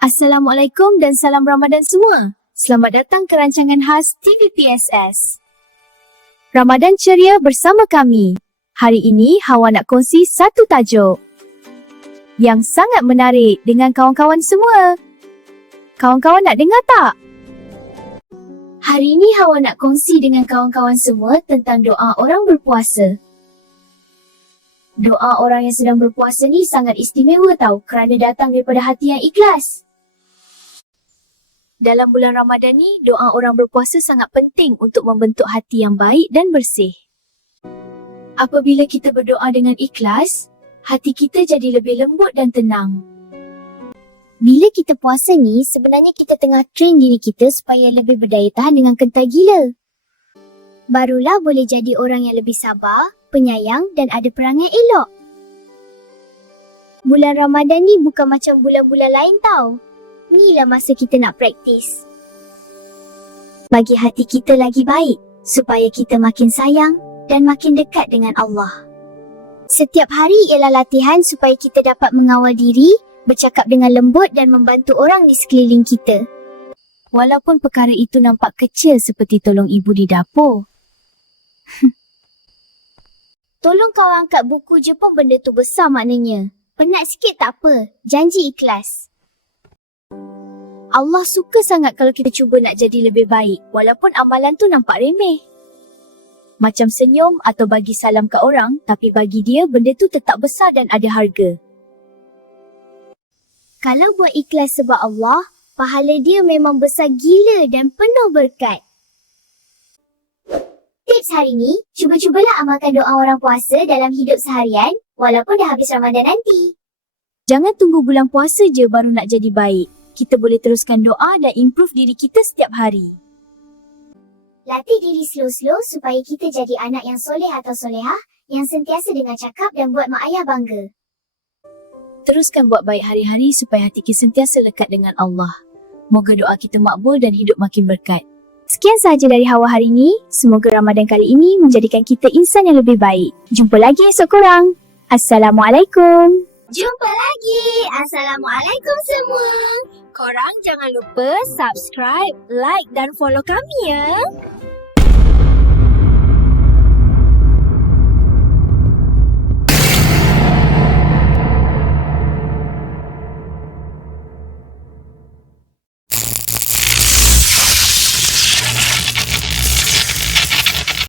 Assalamualaikum dan salam Ramadan semua. Selamat datang ke rancangan khas TVPSS. Ramadan ceria bersama kami. Hari ini Hawa nak kongsi satu tajuk yang sangat menarik dengan kawan-kawan semua. Kawan-kawan nak dengar tak? Hari ini Hawa nak kongsi dengan kawan-kawan semua tentang doa orang berpuasa. Doa orang yang sedang berpuasa ni sangat istimewa tau kerana datang daripada hati yang ikhlas. Dalam bulan Ramadan ni, doa orang berpuasa sangat penting untuk membentuk hati yang baik dan bersih. Apabila kita berdoa dengan ikhlas, hati kita jadi lebih lembut dan tenang. Bila kita puasa ni, sebenarnya kita tengah train diri kita supaya lebih berdaya tahan dengan kental gila. Barulah boleh jadi orang yang lebih sabar, penyayang dan ada perangai elok. Bulan Ramadan ni bukan macam bulan-bulan lain tau. Inilah masa kita nak praktis. Bagi hati kita lagi baik, supaya kita makin sayang dan makin dekat dengan Allah. Setiap hari ialah latihan supaya kita dapat mengawal diri, bercakap dengan lembut dan membantu orang di sekeliling kita. Walaupun perkara itu nampak kecil seperti tolong ibu di dapur. Tolong kau angkat buku je pun benda tu besar maknanya. Penat sikit tak apa, janji ikhlas. Allah suka sangat kalau kita cuba nak jadi lebih baik walaupun amalan tu nampak remeh. Macam senyum atau bagi salam ke orang, tapi bagi dia benda tu tetap besar dan ada harga. Kalau buat ikhlas sebab Allah, pahala dia memang besar gila dan penuh berkat. Tips hari ni, cuba-cubalah amalkan doa orang puasa dalam hidup seharian walaupun dah habis Ramadan nanti. Jangan tunggu bulan puasa je baru nak jadi baik. Kita boleh teruskan doa dan improve diri kita setiap hari. Latih diri slow-slow supaya kita jadi anak yang soleh atau solehah yang sentiasa dengar cakap dan buat mak ayah bangga. Teruskan buat baik hari-hari supaya hati kita sentiasa lekat dengan Allah. Moga doa kita makbul dan hidup makin berkat. Sekian sahaja dari Hawa hari ini. Semoga Ramadan kali ini menjadikan kita insan yang lebih baik. Jumpa lagi esok korang. Assalamualaikum. Jumpa lagi. Assalamualaikum semua. Korang jangan lupa subscribe, like dan follow kami ya.